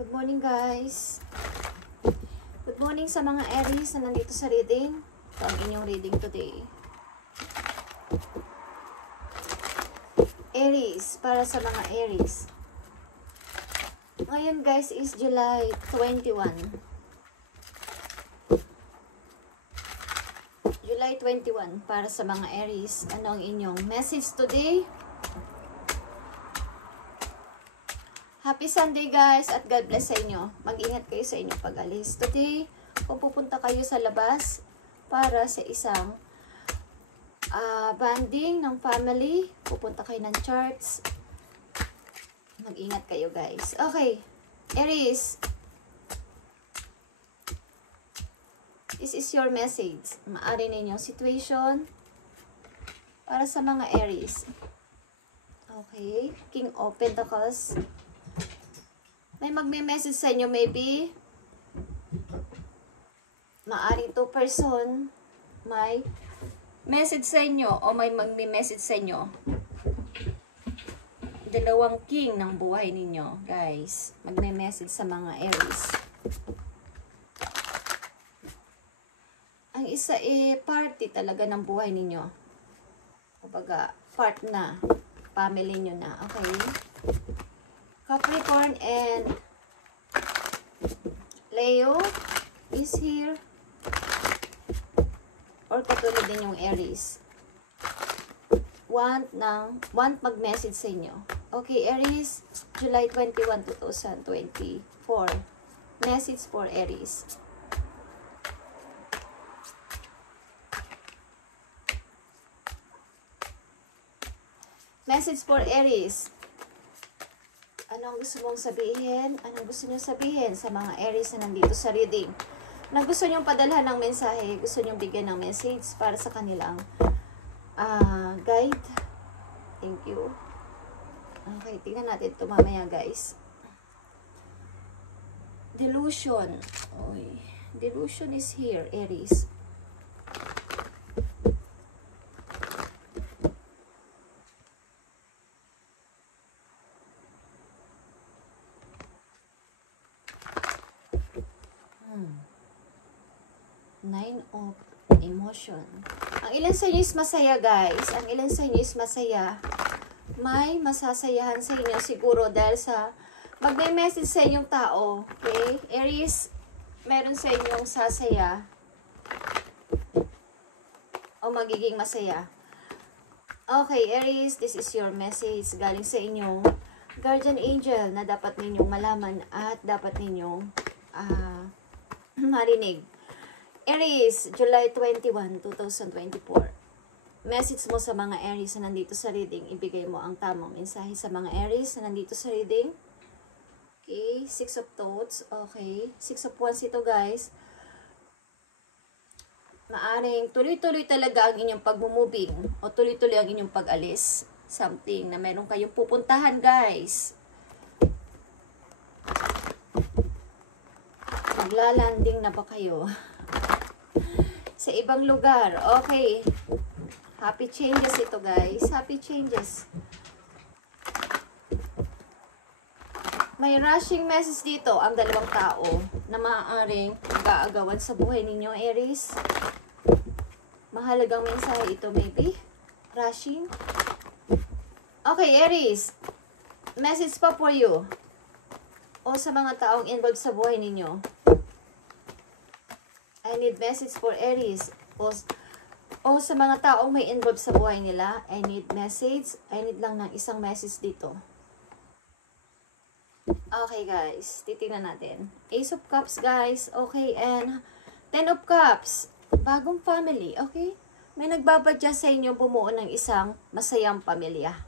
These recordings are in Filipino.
Good morning guys. Good morning sa mga Aries na nandito sa reading. Ito ang inyong reading today. Aries, para sa mga Aries. Ngayon guys is July 21. July 21 para sa mga Aries. Ano ang inyong message today? Happy Sunday guys at God bless sa inyo. Mag-ingat kayo sa inyong pag-alis. Today, kung pupunta kayo sa labas para sa isang bonding ng family, pupunta kayo ng church, mag-ingat kayo guys. Okay, Aries. This is your message. Maari ninyong situation para sa mga Aries. Okay, King of Pentacles. May magme-message sa inyo maybe. Maaring 2 person may message sa inyo o may magme-message sa inyo. Dalawang king ng buhay ninyo, guys. Magme-message sa mga Aries. Ang isa party talaga ng buhay ninyo. Kumbaga, part na. Family nyo na. Okay? Capricorn and Leo is here. Or katulad din yung Aries. Want mag-message sa inyo. Okay, Aries, July 21, 2024. Message for Aries. Message for Aries. Anong gusto mong sabihin? Anong gusto niyo sabihin sa mga Aries na nandito sa reading? Na gusto niyong padalhan ng mensahe, gusto niyong bigyan ng message para sa kanilang guide. Thank you. Okay, tingnan natin ito mamaya guys. Delusion. Oy. Delusion is here, Aries. 9 of emotion. Ang ilan sa inyo is masaya guys. Ang ilan sa inyo is masaya. May masasayahan sa inyo siguro dahil sa magme-message sa inyong tao. Okay? Aries, meron sa inyong sasaya o magiging masaya. Okay, Aries, this is your message galing sa inyong guardian angel na dapat ninyong malaman at dapat ninyong marinig. Aries, July 21, 2024. Message mo sa mga Aries na nandito sa reading. Ibigay mo ang tamang mensahe sa mga Aries na nandito sa reading. Okay, 6 of Thoughts. Okay, 6 of Wands ito guys. Maaring tuloy-tuloy talaga ang inyong pag-moving o tuloy-tuloy ang inyong pag-alis. Something na meron kayong pupuntahan guys. Maglalanding na ba kayo? Sa ibang lugar. Okay. Happy changes ito guys. Happy changes. May rushing message dito ang dalawang tao na maaaring mag-aagawan sa buhay ninyo, Aries. Mahalagang mensahe ito maybe. Rushing. Okay, Aries. Message pa for you. O sa mga taong involved sa buhay ninyo. I need message for Aries. O sa mga taong may involved sa buhay nila, I need message. I need lang ng isang message dito. Okay guys, titingnan natin. Ace of Cups guys. Okay, and 10 of Cups. Bagong family, okay? May nagbabadya sa inyo bumuo ng isang masayang pamilya.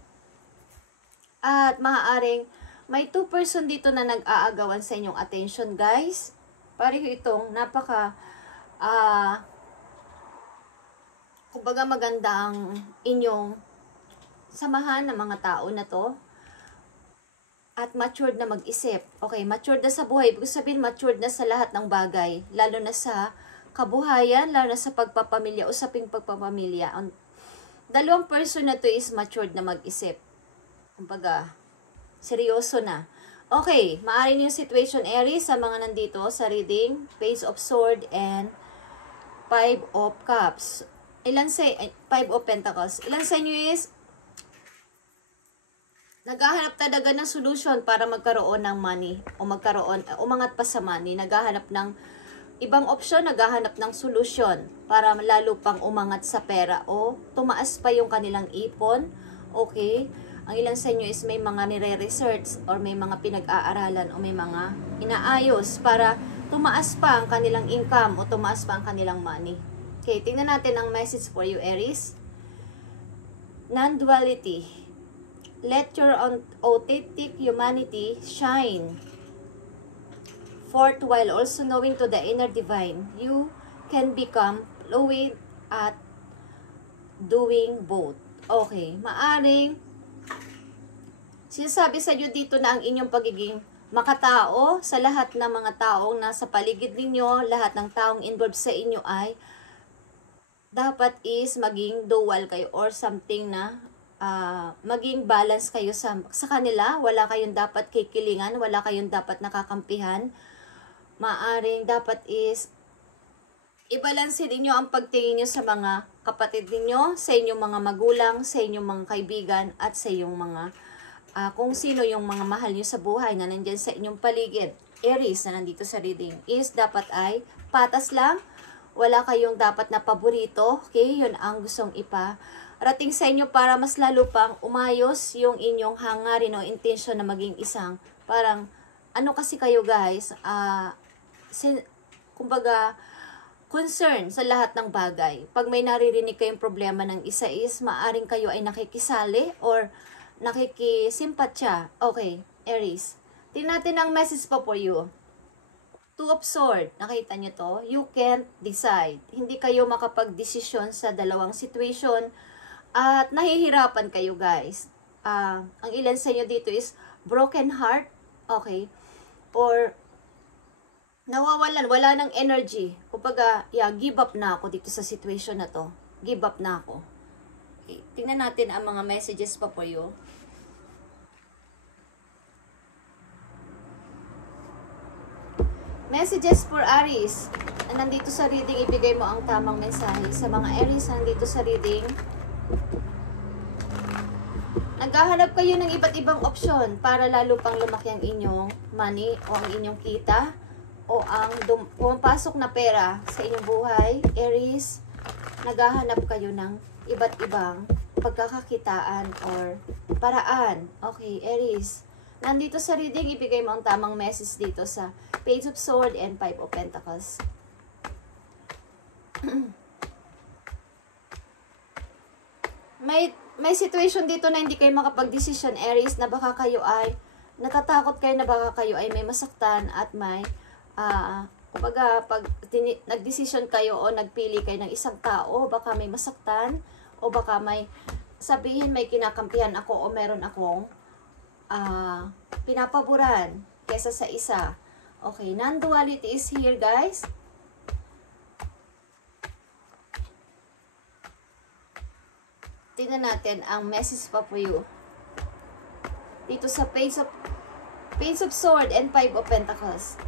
At maaaring may 2 person dito na nag-aagawan sa inyong attention guys. Pareho itong kumbaga maganda ang inyong samahan ng mga tao na to. At matured na mag-isip. Okay, matured na sa buhay. Ibig sabihin, matured na sa lahat ng bagay. Lalo na sa kabuhayan, lalo na sa pagpapamilya, usaping pagpapamilya. Ang dalawang person na to is matured na mag-isip. Kumbaga, seryoso na. Okay, maaari yung situation, Aries, sa mga nandito sa reading, Page of Sword and Five of Cups. Five of Pentacles. Ilan sa inyo is naghahanap talaga ng solution para magkaroon ng money o umangat pa sa money. Naghahanap ng ibang option, naghahanap ng solusyon para lalo pang umangat sa pera o tumaas pa yung kanilang ipon. Okay? Ang ilan sa inyo is may mga nire-research or may mga pinag-aaralan o may mga inaayos para tumaas pa ang kanilang income o tumaas pa ang kanilang money. Okay, tingnan natin ang message for you, Aries. Non-duality. Let your authentic humanity shine forth while also knowing to the inner divine. You can become fluid at doing both. Okay, maaring sinasabi sa inyo dito na ang inyong pagiging makatao sa lahat ng mga taong nasa paligid ninyo, lahat ng taong involved sa inyo ay dapat is maging dual kayo or something na maging balance kayo sa kanila. Wala kayong dapat kikilingan, wala kayong dapat nakakampihan. Maaring dapat is i-balance ninyo ang pagtingin nyo sa mga kapatid ninyo, sa inyong mga magulang, sa inyong mga kaibigan, at sa inyong mga kung sino yung mga mahal nyo sa buhay na nandyan sa inyong paligid. Aries na nandito sa reading is dapat ay patas lang. Wala kayong dapat na paborito. Okay, yun ang gustong iparating sa inyo para mas lalo pang umayos yung inyong hangarin o intention na maging isang parang ano kasi kayo guys, kumbaga concern sa lahat ng bagay. Pag may naririnig kayong problema ng isa is maaring kayo ay nakikisali or nakikisimpatya. Okay, Aries. Tingnan natin ang message pa for you. Two of Swords. Nakita nyo to? You can't decide. Hindi kayo makapag-desisyon sa dalawang situation at nahihirapan kayo guys. Ang ilan sa inyo dito is broken heart. Okay. Or nawawalan, wala ng energy. Kumbaga, give up na ako dito sa situation na to. Give up na ako. Okay. Tingnan natin ang mga messages pa for you. Messages for Aries. Nandito sa reading, ibigay mo ang tamang mensahe. Sa mga Aries, nandito sa reading, naghahanap kayo ng iba't ibang opsyon para lalo pang lumaki ang inyong money o ang inyong kita o ang pumapasok na pera sa inyong buhay. Aries, naghahanap kayo ng iba't ibang pagkakakitaan or paraan. Okay, Aries. Nandito sa reading, ibigay mo ang tamang message dito sa Page of Swords and Five of Pentacles. may situation dito na hindi kayo makapag-decision, Aries, na baka kayo ay natatakot kayo na baka kayo ay may masaktan at may kumbaga pag nag-decision kayo o nagpili kayo ng isang tao, baka may masaktan o baka may sabihin may kinakampihan ako o meron akong pinapaboran kesa sa isa. Okay, non-duality is here, guys. Tingnan natin ang message pa for you. Dito sa Page of Swords and Five of Pentacles.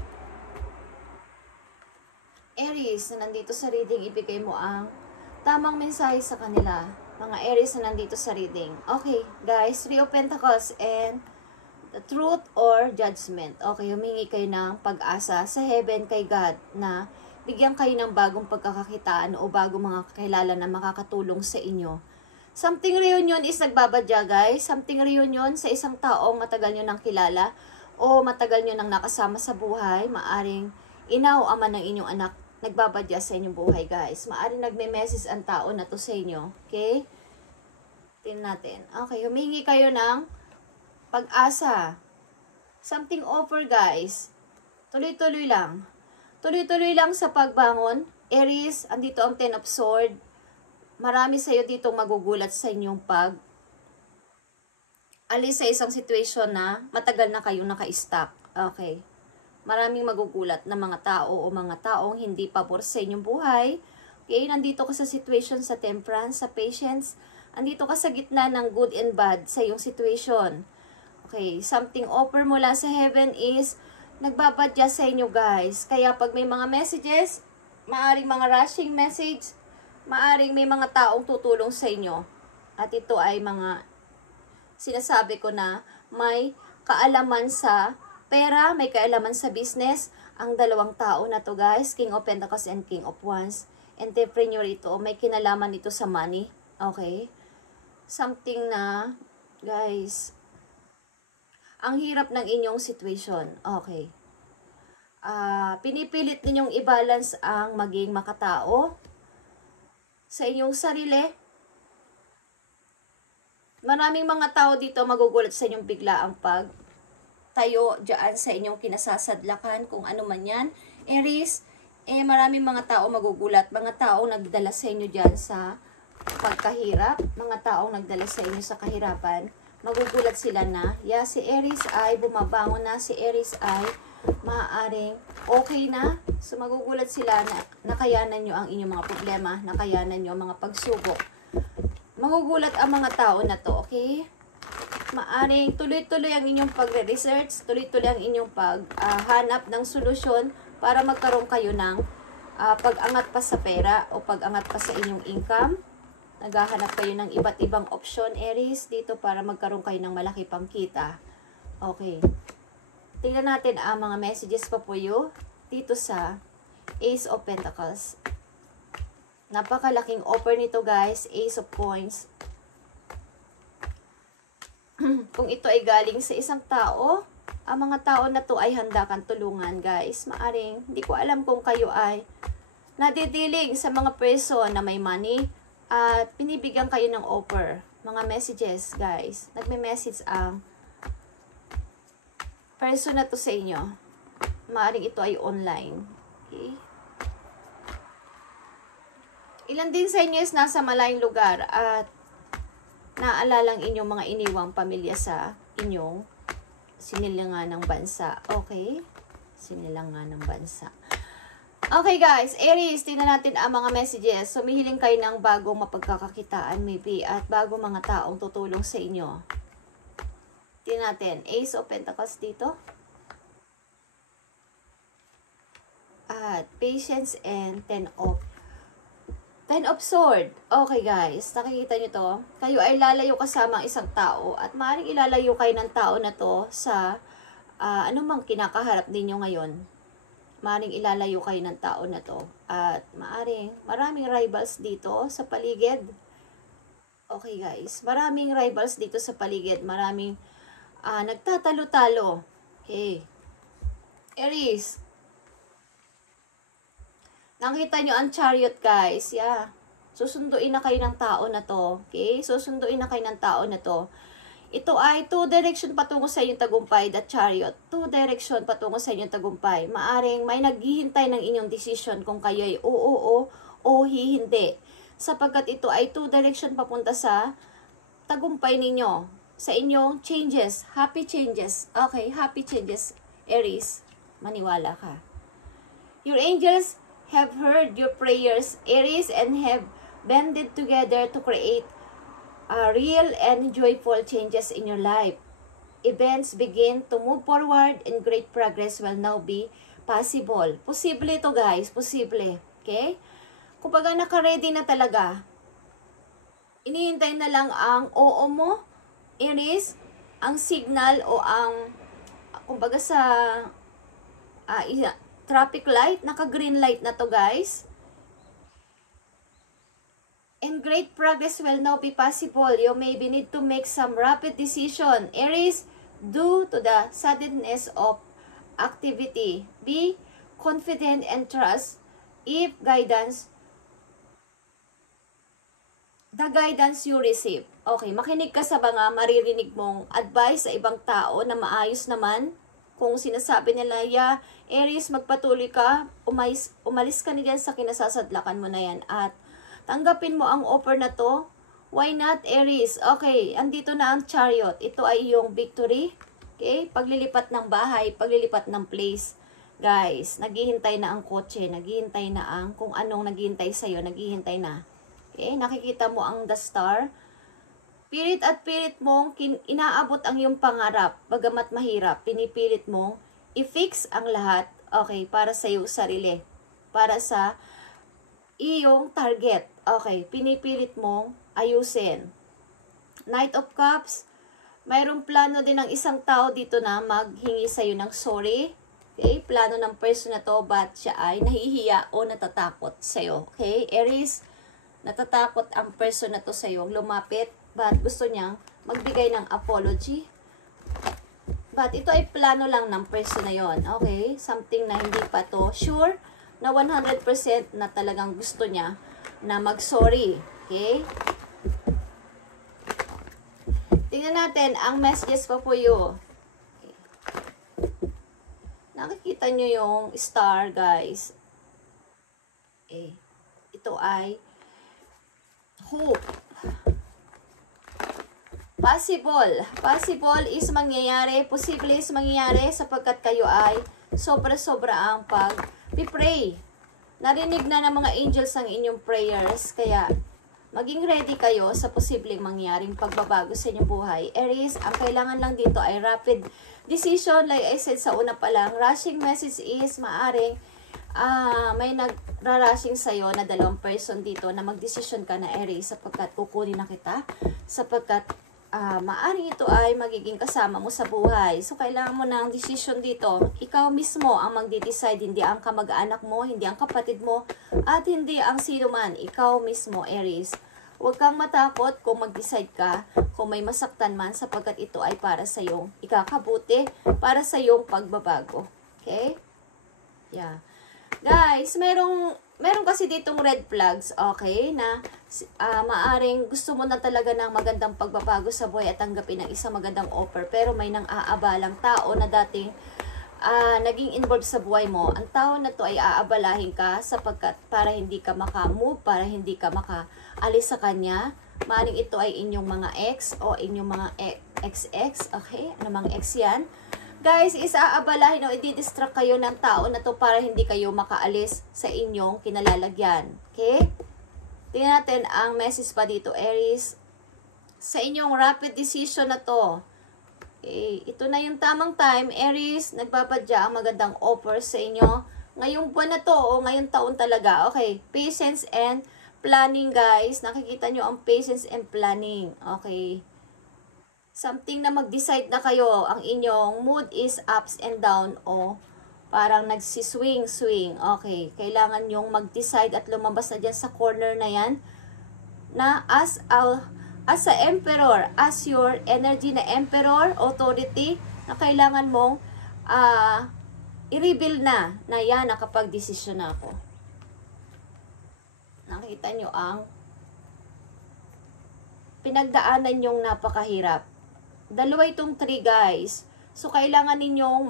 Aries na nandito sa reading, ibigay mo ang tamang mensahe sa kanila. Mga Aries na nandito sa reading. Okay, guys, Three of Pentacles and the truth or judgment. Okay, humingi kayo ng pag-asa sa heaven kay God na bigyan kayo ng bagong pagkakakitaan o bagong mga kakilala na makakatulong sa inyo. Something reunion is nagbabadya, guys. Something reunion sa isang taong matagal nyo nang kilala o matagal nyo nang nakasama sa buhay. Maaring inaw ama ng inyong anak nagbabadya sa inyong buhay, guys. Maaring nagme-message ang tao na to sa inyo. Okay? Tingnan natin. Okay, humingi kayo ng pag-asa. Something offer, guys. Tuloy-tuloy lang. Tuloy-tuloy lang sa pagbangon. Aries, andito ang Ten of Swords. Marami sa'yo ditong magugulat sa inyong alis sa isang situation na matagal na kayong naka-stuck. Okay. Maraming magugulat na mga tao o mga taong hindi pabor sa inyong buhay. Okay, nandito ka sa situation sa temperance, sa patience. Andito ka sa gitna ng good and bad sa iyong situation. Okay, something offer mula sa heaven is nagbabadya sa inyo guys. Kaya pag may mga messages, maaring mga rushing message, maaring may mga taong tutulong sa inyo. At ito ay mga sinasabi ko na may kaalaman sa pera, may kaalaman sa business. Ang dalawang tao na to guys, King of Pentacles and King of Wands. Entrepreneur ito, may kinalaman ito sa money. Okay? Something na, guys, ang hirap ng inyong situation. Okay. Pinipilit ninyong i-balance ang maging makatao sa inyong sarili. Maraming mga tao dito magugulat sa inyong bigla ang tayo dyan sa inyong kinasasadlakan, kung ano man yan. Aries, maraming mga tao magugulat. Mga taong nagdala sa inyo dyan sa pagkahirap. Mga taong nagdala sa inyo sa kahirapan. Magugulat sila na, si Aries ay bumabangon na, si Aries ay maaaring okay na. So, magugulat sila na nakayanan nyo ang inyong mga problema, nakayanan nyo ang mga pagsubok. Magugulat ang mga tao na to, okay? Maaring tuloy-tuloy ang inyong pagre-research, tuloy-tuloy ang inyong paghanap ng solusyon para magkaroon kayo ng pag-angat pa sa pera o pag-angat pa sa inyong income. Naghahanap kayo ng iba't ibang option, Aries, dito para magkaroon kayo ng malaki pang kita. Okay. Tingnan natin ang mga messages pa po you dito sa Ace of Pentacles. Napakalaking offer nito guys, Ace of Coins. Kung ito ay galing sa isang tao, ang mga tao na to ay handa kang tulungan guys. Maaring, hindi ko alam kung kayo ay nadidiling sa mga person na may money, at pinibigyan kayo ng offer. Mga messages, guys. Nagme-message ang person na to sa inyo. Maaring ito ay online. Okay? Ilan din sa inyo is nasa malayong lugar at naalalang inyong mga iniwang pamilya sa inyong sinilangan ng bansa. Okay? Sinilangan ng bansa. Okay guys, Aries, tingnan natin ang mga messages. Sumihiling kayo ng bagong mapagkakakitaan maybe at bagong mga taong tutulong sa inyo. Tingnan natin, Ace of Pentacles dito. At Patience and Ten of Sword. Okay guys, nakikita nyo to. Kayo ay lalayo kasama ang isang tao at maaaring ilalayo kayo ng tao na to sa anumang kinakaharap ninyo ngayon. Maaring ilalayo kayo ng tao na to. At maraming rivals dito sa paligid. Okay guys, maraming rivals dito sa paligid. Maraming nagtatalo-talo. Okay. Aries. Nakita nyo ang Chariot guys. Susunduin na kayo ng tao na to. Okay? Susunduin na kayo ng tao na to. Ito ay 2 direction patungo sa inyong tagumpay, the Chariot. 2 direction patungo sa inyong tagumpay. Maaring may naghihintay ng inyong decision kung kayo ay oo o hindi. Sapagkat ito ay 2 direction papunta sa tagumpay ninyo. Sa inyong changes, happy changes. Okay, happy changes, Aries. Maniwala ka. Your angels have heard your prayers, Aries, and have banded together to create real and joyful changes in your life. Events begin to move forward and great progress will now be possible. Posible ito guys, posible. Okay? Kumbaga naka-ready na talaga. Inihintay na lang ang oo mo, Aries, ang signal o ang, kumbaga sa traffic light, naka-green light na to guys. And great progress will now be possible. You maybe need to make some rapid decision. Aries, due to the suddenness of activity, be confident and trust if the guidance you receive. Okay, makinig ka sa mga maririnig mong advice sa ibang tao na maayos naman. Kung sinasabi nila, Aries, magpatuloy ka, umalis ka na dyan sa kinasasadlakan mo na yan at tanggapin mo ang offer na to. Why not, Aries? Okay, andito na ang Chariot. Ito ay iyong victory. Okay, paglilipat ng bahay, paglilipat ng place. Guys, naghihintay na ang kotse, naghihintay na ang kung anong naghihintay sa'yo, naghihintay na. Okay, nakikita mo ang the star. Pilit at pilit mong inaabot ang iyong pangarap, bagamat mahirap, pinipilit mong i-fix ang lahat, okay, para sa iyong sarili, para sa iyong target, okay, pinipilit mong ayusin. Knight of Cups, mayroong plano din ng isang tao dito na maghingi sa iyo ng sorry. Okay, plano ng person na to, but siya ay nahihiya o natatakot sa iyo. Okay, Aries, natatakot ang person na to sa iyo lumapit, but gusto niyang magbigay ng apology. But ito ay plano lang ng person na yon. Okay, something na hindi pa to sure na 100% na talagang gusto niya na mag-sorry. Okay? Tingnan natin ang messages pa for you. Okay. Nakikita nyo yung star, guys. Okay. Ito ay hope. Possible. Possible is mangyayari. Posible is mangyayari sapagkat kayo ay sobra-sobra ang pag-pray. Narinig na ng mga angels ang inyong prayers. Kaya, maging ready kayo sa posibleng mangyaring pagbabago sa inyong buhay. Aries, ang kailangan lang dito ay rapid decision. Like I said sa una pa lang, rushing message is maaring may nagra-rushing sa'yo na dalawang person dito na magdesisyon ka na, Aries, sapagkat kukunin na kita, sapagkat maaring ito ay magiging kasama mo sa buhay. So, kailangan mo ng decision dito. Ikaw mismo ang magde-decide, hindi ang kamag-anak mo, hindi ang kapatid mo, at hindi ang sino man. Ikaw mismo, Aries. Huwag kang matakot kung mag-decide ka, kung may masaktan man, sapagkat ito ay para sa iyong ikakabuti, para sa iyong pagbabago. Okay? Yeah. Guys, meron kasi ditong red flags, okay, na maaring gusto mo na talaga ng magandang pagbabago sa buhay at tanggapin ng isang magandang offer, pero may nang aabalang tao na dating naging involved sa buhay mo. Ang tao na to ay aabalahin ka sapagkat para hindi ka maka-move, para hindi ka maka-alis sa kanya. Maring ito ay inyong mga ex o inyong mga ex-ex, okay, namang ex yan. Guys, isaabalahin o i-distract kayo ng tao na to para hindi kayo makaalis sa inyong kinalalagyan. Okay? Tingnan natin ang message pa dito, Aries. Sa inyong rapid decision na to. Okay? Ito na yung tamang time, Aries. Nagbapadya ang magandang offer sa inyo. Ngayong buwan na to o ngayong taon talaga. Okay? Patience and planning, guys. Nakikita nyo ang patience and planning. Okay? Something na mag-decide na kayo, ang inyong mood is ups and down o parang nagsiswing-swing. Okay, kailangan yung mag-decide at lumabas na dyan sa corner na yan na as a emperor, as your energy na emperor, authority, na kailangan mong i-reveal na yan, nakapag-desisyon na ako. Nakita nyo ang pinagdaanan yung napakahirap. Dalawa itong 3, guys. So, kailangan ninyong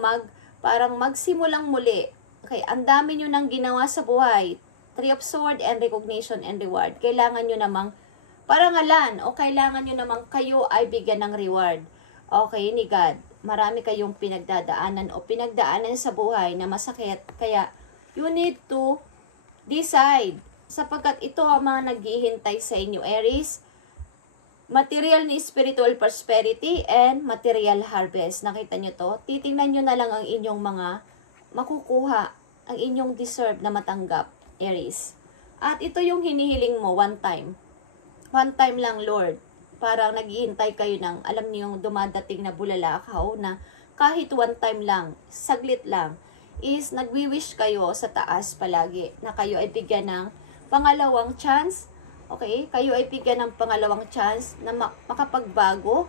parang magsimulang muli. Okay, ang dami nyo nang ginawa sa buhay. 3 of Swords and recognition and reward. Kailangan nyo namang parangalan o kailangan nyo namang kayo ay bigyan ng reward. Okay, ni God. Marami kayong pinagdadaanan o pinagdaanan sa buhay na masakit. Kaya, you need to decide. Sapagkat ito ang mga naghihintay sa inyo, Aries. Material ni spiritual prosperity and material harvest. Nakita nyo to? Titingnan nyo na lang ang inyong mga makukuha, ang inyong deserve na matanggap, Aries. At ito yung hinihiling mo one time. One time lang, Lord. Parang naghihintay kayo ng, alam niyo yung dumadating na bulalakaw na kahit one time lang, saglit lang, is nagwi-wish kayo sa taas palagi na kayo ay bigyan ng pangalawang chance. Okay, kayo ay bigyan ng pangalawang chance na makapagbago,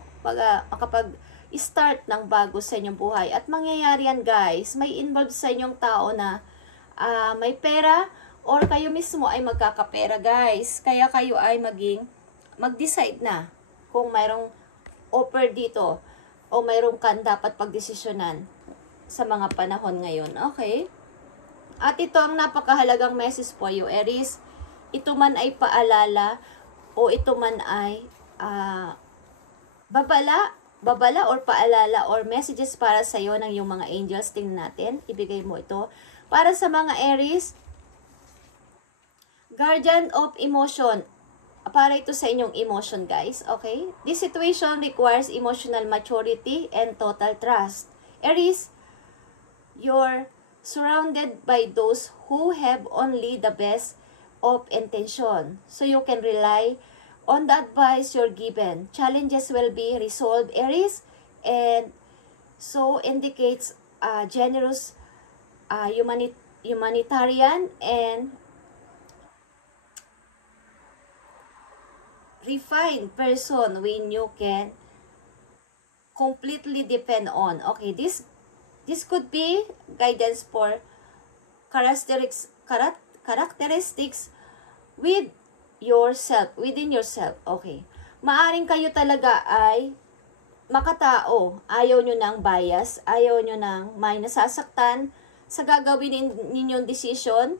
makapag-start ng bago sa inyong buhay. At mangyayari yan, guys, may involved sa inyong tao na may pera or kayo mismo ay magkakapera, guys. Kaya kayo ay mag-decide na kung mayroong offer dito o mayroong kan dapat pagdesisyonan sa mga panahon ngayon. Okay? At ito ang napakahalagang message po you, Aries. Ito man ay paalala o ito man ay babala or paalala or messages para sa iyo ng iyong mga angels. Tingnan natin, ibigay mo ito. Para sa mga Aries, guardian of emotion. para ito sa inyong emotion, guys. Okay? This situation requires emotional maturity and total trust. Aries, you're surrounded by those who have only the best of intention. So you can rely on the advice you're given. Challenges will be resolved, Aries, and so indicates generous humanitarian and refined person when you can completely depend on. Okay, this could be guidance for characteristics with yourself, within yourself. Okay. Maaring kayo talaga ay makatao. Ayaw nyo ng bias, ayaw nyo ng may nasasaktan sa gagawin ninyong decision.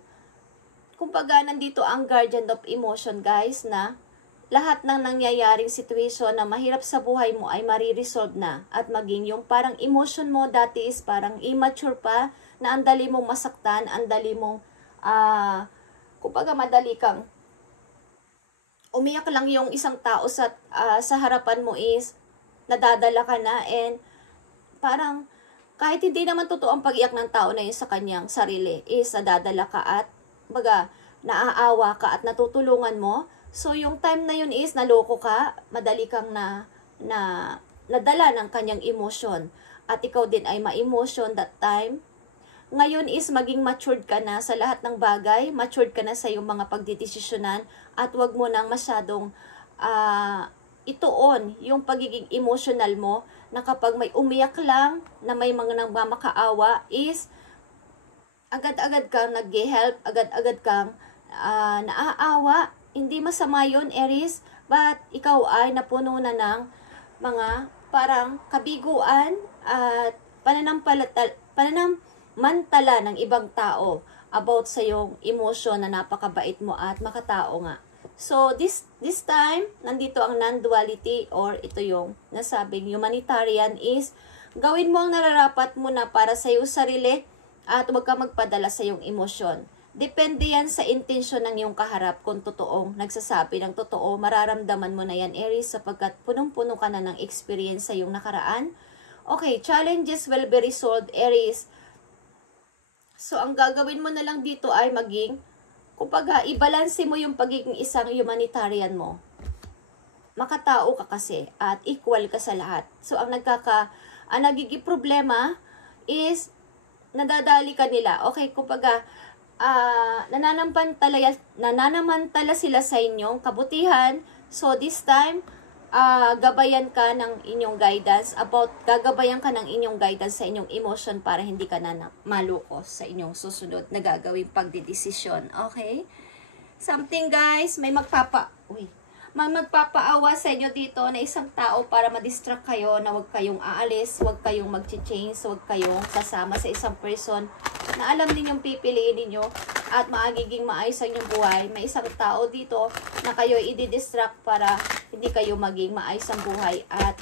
Kumbaga, nandito ang guardian of emotion, guys, na lahat ng nangyayaring situation na mahirap sa buhay mo ay mariresolve na at maging yung parang emotion mo dati is parang immature pa na ang dali mong masaktan, ang dali mong kumbaga madali kang umiyak lang yung isang tao sa harapan mo is nadadala ka na and parang kahit hindi naman totoo ang pag-iyak ng tao na yun sa kanyang sarili is nadadala ka at baga naaawa ka at natutulungan mo. So, yung time na yun is naloko ka, madali kang nadala ng kanyang emotion. At ikaw din ay ma-emotion that time. Ngayon is maging matured ka na sa lahat ng bagay, matured ka na sa iyong mga pagdidesisyonan at wag mo nang masyadong ituon yung pagiging emotional mo na kapag may umiyak lang na may mga nagmamakaawa is agad-agad kang nag-help, agad-agad kang naaawa. Hindi masama yun, Aries, but ikaw ay napuno na ng mga parang kabiguan at pananamantala ng ibang tao about sa iyong emosyon na napakabait mo at makatao nga. So, this time, nandito ang non-duality or ito yung nasabing humanitarian is gawin mo ang nararapat mo na para sa iyong sarili at huwag ka magpadala sa iyong emosyon. Depende yan sa intensyon ng iyong kaharap kung totoong nagsasabi ng totoo. Mararamdaman mo na yan, Aries, sapagkat punong-puno ka na ng experience sa iyong nakaraan. Okay, challenges will be resolved, Aries. So, ang gagawin mo na lang dito ay maging, kumbaga, ibalanse mo yung pagiging isang humanitarian mo. Makatao ka kasi at equal ka sa lahat. So, ang nagiging problema is nadadali ka nila. Okay, kumbaga, nananamantala sila sa inyong kabutihan. So, this time, gagabayan ka ng inyong guidance sa inyong emotion para hindi ka na maloko sa inyong susunod na gagawing pagdidesisyon. Okay? Something, guys, may magpapaawa sa inyo dito na isang tao para ma-distract kayo na huwag kayong aalis, huwag kayong mag-change, huwag kayong sasama sa isang person na alam ninyong pipiliin ninyo at magiging maayos ang inyong buhay. May isang tao dito na kayo i-distract para hindi kayo maging maayos ang buhay at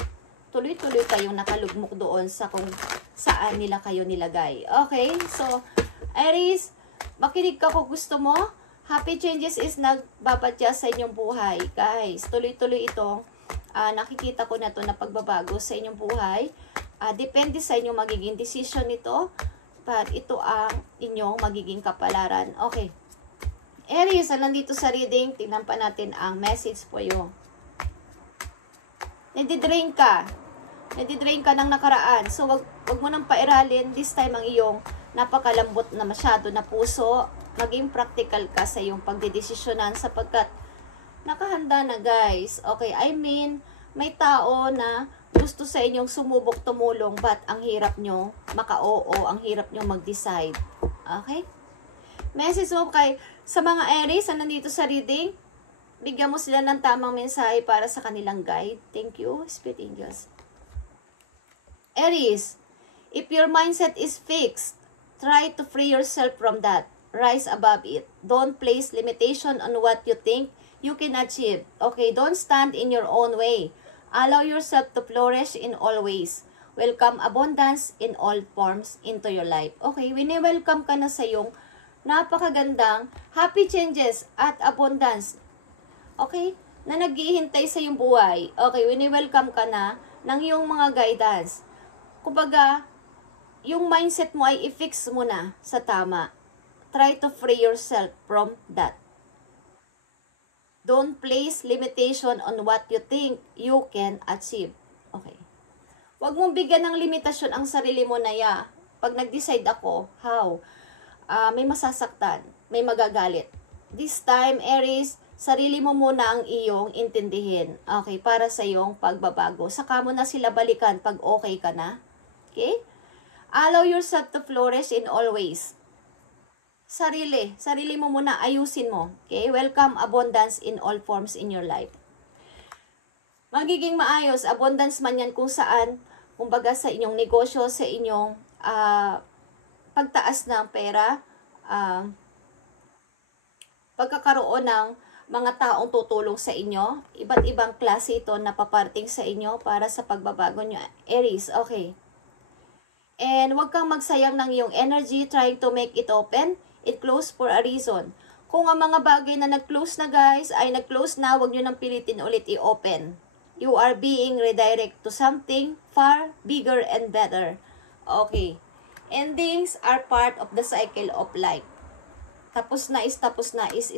tuloy-tuloy kayong nakalugmok doon sa kung saan nila kayo nilagay. Okay? So, Aries, makinig ka kung gusto mo. Happy changes is nagbabadya sa inyong buhay. Guys, tuloy-tuloy itong nakikita ko na to na pagbabago sa inyong buhay. Depende sa inyong magiging decision nito. But ito ang inyong magiging kapalaran. Okay. Aries, nandito sa reading. Tingnan pa natin ang message for you. Nadidrain ka. Nadidrain ka ng nakaraan. So, wag mo nang pairalin. This time ang iyong napakalambot na masyado na puso. Maging practical ka sa iyong pagdidesisyonan sapagkat nakahanda na, guys. Okay, I mean, may tao na gusto sa inyong sumubok tumulong but ang hirap nyo maka-oo, ang hirap nyo mag-decide. Okay? Message mo sa mga Aries na nandito sa reading, bigyan mo sila ng tamang mensahe para sa kanilang guide. Thank you, Spirit Angels. Aries, if your mindset is fixed, try to free yourself from that. Rise above it. Don't place limitation on what you think you can achieve. Okay, don't stand in your own way. Allow yourself to flourish in all ways. Welcome abundance in all forms into your life. Okay, wini-welcome ka na sa iyong napakagandang happy changes at abundance. Okay, na naghihintay sa iyong buhay. Okay, wini-welcome ka na ng iyong mga guidance. Kumbaga, yung mindset mo ay i-fix mo na sa tama. Try to free yourself from that. Don't place limitation on what you think you can achieve. Okay. Huwag mong bigyan ng limitasyon ang sarili mo na pag nag-decide ako, how? May masasaktan, may magagalit. This time, Aries, sarili mo muna ang iyong intindihin. Okay, para sa iyong pagbabago. Saka mo na sila balikan pag okay ka na. Okay? Allow yourself to flourish in all ways. Sarili mo muna, ayusin mo. Okay? Welcome abundance in all forms in your life. Magiging maayos, abundance man yan kung saan, kumbaga sa inyong negosyo, sa inyong pagtaas ng pera, pagkakaroon ng mga taong tutulong sa inyo, iba't ibang klase ito na paparating sa inyo para sa pagbabago nyo. Aries, okay. And huwag kang magsayang ng iyong energy trying to make it open. It closed for a reason. Kung ang mga bagay na nag-close na guys, ay nag-close na, huwag nyo nang pilitin ulit i-open. You are being redirected to something far bigger and better. Okay. Endings are part of the cycle of life. Tapos na is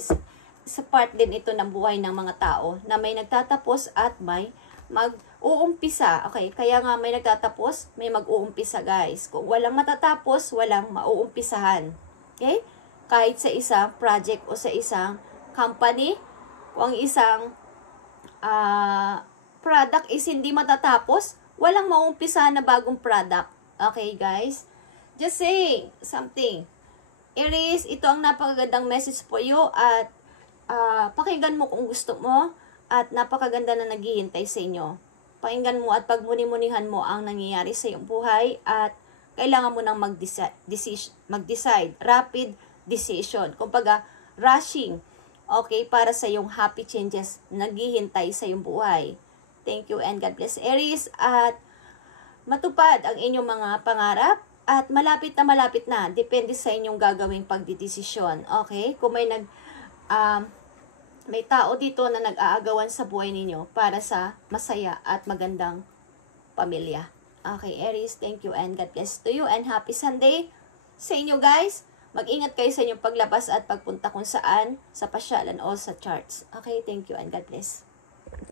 sa part din ito ng buhay ng mga tao na may nagtatapos at may mag-uumpisa. Okay, kaya nga may nagtatapos, may mag-uumpisa guys. Kung walang matatapos, walang mauumpisahan. Okay? Kahit sa isang project o sa isang company, kung ang isang product is hindi matatapos, walang mauumpisahan na bagong product. Okay guys? Just saying something. Aries, ito ang napakagandang message for you at pakinggan mo kung gusto mo at napakaganda na naghihintay sa inyo. Pakinggan mo at pagmuni-munihan mo ang nangyayari sa iyong buhay at kailangan mo nang mag-decide. Rapid decision. Kumbaga, rushing. Okay, para sa iyong happy changes naghihintay sa iyong buhay. Thank you and God bless Aries at matupad ang inyong mga pangarap at malapit na. Depende sa inyong gagawing pagdidesisyon. Okay? Kung may tao dito na nag-aagawan sa buhay ninyo para sa masaya at magandang pamilya. Okay, Aries, thank you and God bless to you and happy Sunday sa inyo guys. Mag-ingat kayo sa inyong paglabas at pagpunta kung saan, sa pasyalan o sa charts. Okay, thank you and God bless.